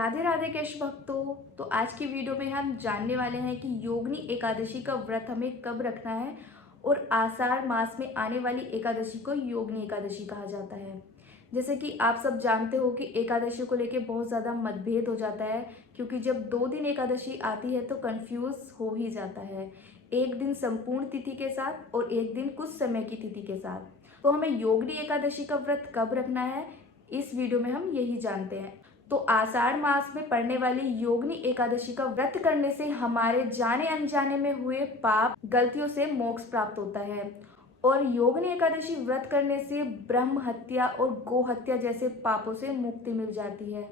राधे राधे कृष्ण भक्तों। तो आज की वीडियो में हम जानने वाले हैं कि योगिनी एकादशी का व्रत हमें कब रखना है और आषाढ़ मास में आने वाली एकादशी को योगिनी एकादशी कहा जाता है। जैसे कि आप सब जानते हो कि एकादशी को लेके बहुत ज़्यादा मतभेद हो जाता है, क्योंकि जब 2 दिन एकादशी आती है तो कंफ्यूज हो ही जाता है। एक दिन संपूर्ण तिथि के साथ और एक दिन कुछ समय की तिथि के साथ। तो हमें योगिनी एकादशी का व्रत कब रखना है, इस वीडियो में हम यही जानते हैं। तो आषाढ़ मास में पड़ने वाली योगिनी एकादशी का व्रत करने से हमारे जाने अनजाने में हुए पाप गलतियों से मोक्ष प्राप्त होता है। और योगिनी एकादशी व्रत करने से ब्रह्म हत्या और गो हत्या जैसे पापों से मुक्ति मिल जाती है।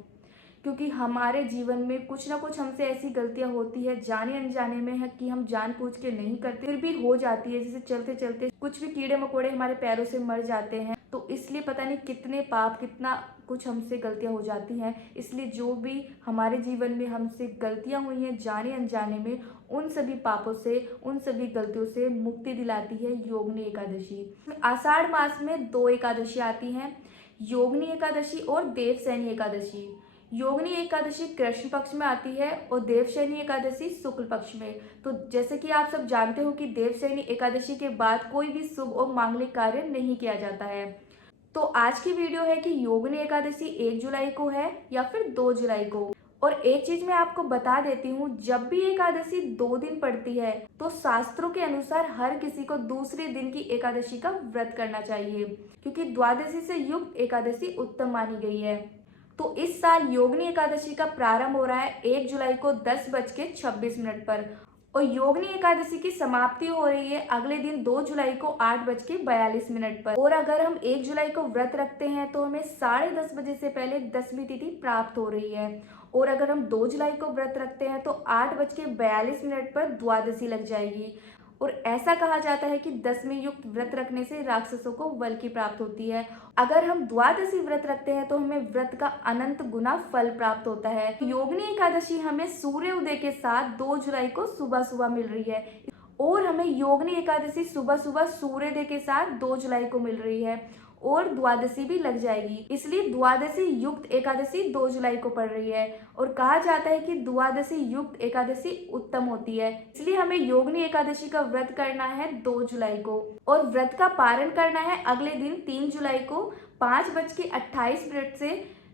क्योंकि हमारे जीवन में कुछ ना कुछ हमसे ऐसी गलतियां होती है जाने अनजाने में है कि हम जानबूझ के नहीं करते, फिर भी हो जाती है। जैसे चलते चलते कुछ भी कीड़े मकोड़े हमारे पैरों से मर जाते हैं, तो इसलिए पता नहीं कितने पाप, कितना कुछ हमसे गलतियां हो जाती हैं। इसलिए जो भी हमारे जीवन में हमसे गलतियां हुई हैं जाने अनजाने में, उन सभी पापों से, उन सभी गलतियों से मुक्ति दिलाती है योगिनी एकादशी। आषाढ़ मास में 2 एकादशी आती हैं, योगिनी एकादशी और देवशयनी एकादशी। योगिनी एकादशी कृष्ण पक्ष में आती है और देवशयनी एकादशी शुक्ल पक्ष में। तो जैसे कि आप सब जानते हो कि देवशयनी एकादशी के बाद कोई भी शुभ और मांगलिक कार्य नहीं किया जाता है। तो आज की वीडियो है कि योगिनी एकादशी 1 जुलाई को है या फिर 2 जुलाई को। और एक चीज मैं आपको बता देती हूँ, जब भी एकादशी 2 दिन पड़ती है तो शास्त्रों के अनुसार हर किसी को दूसरे दिन की एकादशी का व्रत करना चाहिए, क्योंकि द्वादशी से युक्त एकादशी उत्तम मानी गई है। तो इस साल योगिनी एकादशी का प्रारंभ हो रहा है 1 जुलाई को 10:26 पर और योगिनी एकादशी की समाप्ति हो रही है अगले दिन 2 जुलाई को 8:42 पर। और अगर हम 1 जुलाई को व्रत रखते हैं तो हमें 10:30 बजे से पहले 10वीं तिथि प्राप्त हो रही है। और अगर हम 2 जुलाई को व्रत रखते हैं तो 8:42 पर द्वादशी लग जाएगी। और ऐसा कहा जाता है कि 10वें युक्त व्रत रखने से राक्षसों को बल की प्राप्त होती है। अगर हम द्वादशी व्रत रखते हैं तो हमें व्रत का अनंत गुना फल प्राप्त होता है। योगिनी एकादशी हमें सूर्य उदय के साथ 2 जुलाई को सुबह सुबह मिल रही है और हमें योगिनी एकादशी सुबह सुबह सूर्योदय के साथ 2 जुलाई को मिल रही है और द्वादशी भी लग जाएगी। इसलिए द्वादशी युक्त एकादशी 2 जुलाई को पड़ रही है और कहा जाता है कि द्वादशी युक्त एकादशी उत्तम होती है। इसलिए हमें योगिनी एकादशी का व्रत करना है 2 जुलाई को और व्रत का पारण करना है अगले दिन 3 जुलाई को 5:28 से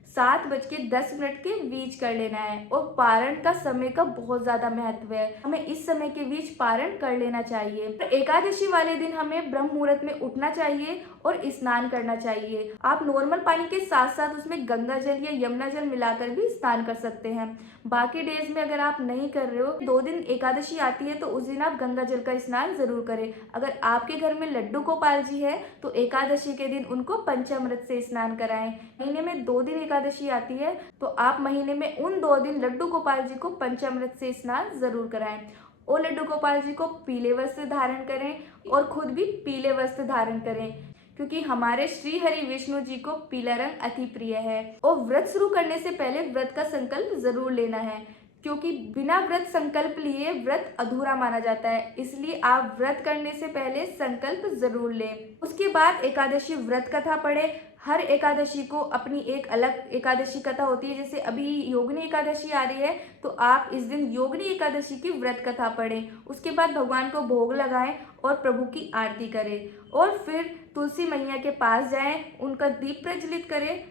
7:10 के बीच कर लेना है। और पारण का समय का बहुत ज्यादा महत्व है, हमें इस समय के बीच पारण कर लेना चाहिए। एकादशी वाले दिन हमें ब्रह्म मुहूर्त में उठना चाहिए और स्नान करना चाहिए। आप नॉर्मल पानी के साथ साथ उसमें गंगा जल या यमुना जल मिलाकर भी स्नान कर सकते हैं। बाकी डेज में अगर आप नहीं कर रहे हो, 2 दिन एकादशी आती है तो उस दिन आप गंगा जल का स्नान जरूर करें। अगर आपके घर में लड्डू गोपाल जी है तो एकादशी के दिन उनको पंचामृत से स्नान कराएं। महीने में 2 दिन एकादशी आती है तो आप महीने में उन 2 दिन लड्डू गोपाल जी को पंचामृत से स्नान जरूर कराएं। और लड्डू गोपाल जी को पीले वस्त्र धारण करें और खुद भी पीले वस्त्र धारण करें, क्योंकि हमारे श्री हरि विष्णु जी को पीला रंग अति प्रिय है। और व्रत शुरू करने से पहले व्रत का संकल्प जरूर लेना है, क्योंकि बिना व्रत संकल्प लिए व्रत अधूरा माना जाता है। इसलिए आप व्रत करने से पहले संकल्प जरूर लें। उसके बाद एकादशी व्रत कथा पढ़े। हर एकादशी को अपनी एक अलग एकादशी कथा होती है। जैसे अभी योगिनी एकादशी आ रही है तो आप इस दिन योगिनी एकादशी की व्रत कथा पढ़ें। उसके बाद भगवान को भोग लगाएं और प्रभु की आरती करें और फिर तुलसी मैया के पास जाएं, उनका दीप प्रज्वलित करें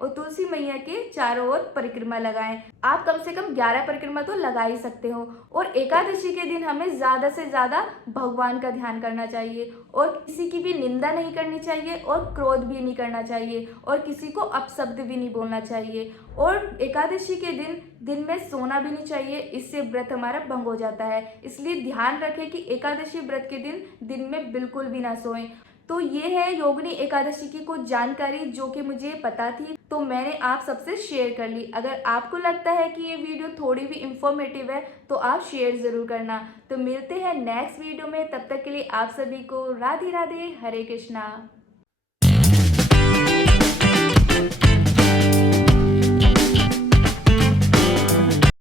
और तुलसी मैया के चारों ओर परिक्रमा लगाएं। आप कम से कम 11 परिक्रमा तो लगा ही सकते हो। और एकादशी के दिन हमें ज्यादा से ज्यादा भगवान का ध्यान करना चाहिए और किसी की भी निंदा नहीं करनी चाहिए और क्रोध भी नहीं करना चाहिए और किसी को अपशब्द भी नहीं बोलना चाहिए। और एकादशी के दिन में सोना भी नहीं चाहिए, इससे व्रत हमारा भंग हो जाता है। इसलिए ध्यान रखें कि एकादशी व्रत के दिन में बिल्कुल भी ना सोएं। तो ये है योगिनी एकादशी की कुछ जानकारी जो कि मुझे पता थी, तो मैंने आप सबसे शेयर कर ली। अगर आपको लगता है कि ये वीडियो थोड़ी भी इंफॉर्मेटिव है तो आप शेयर जरूर करना। तो मिलते हैं नेक्स्ट वीडियो में, तब तक के लिए आप सभी को राधे राधे, हरे कृष्णा।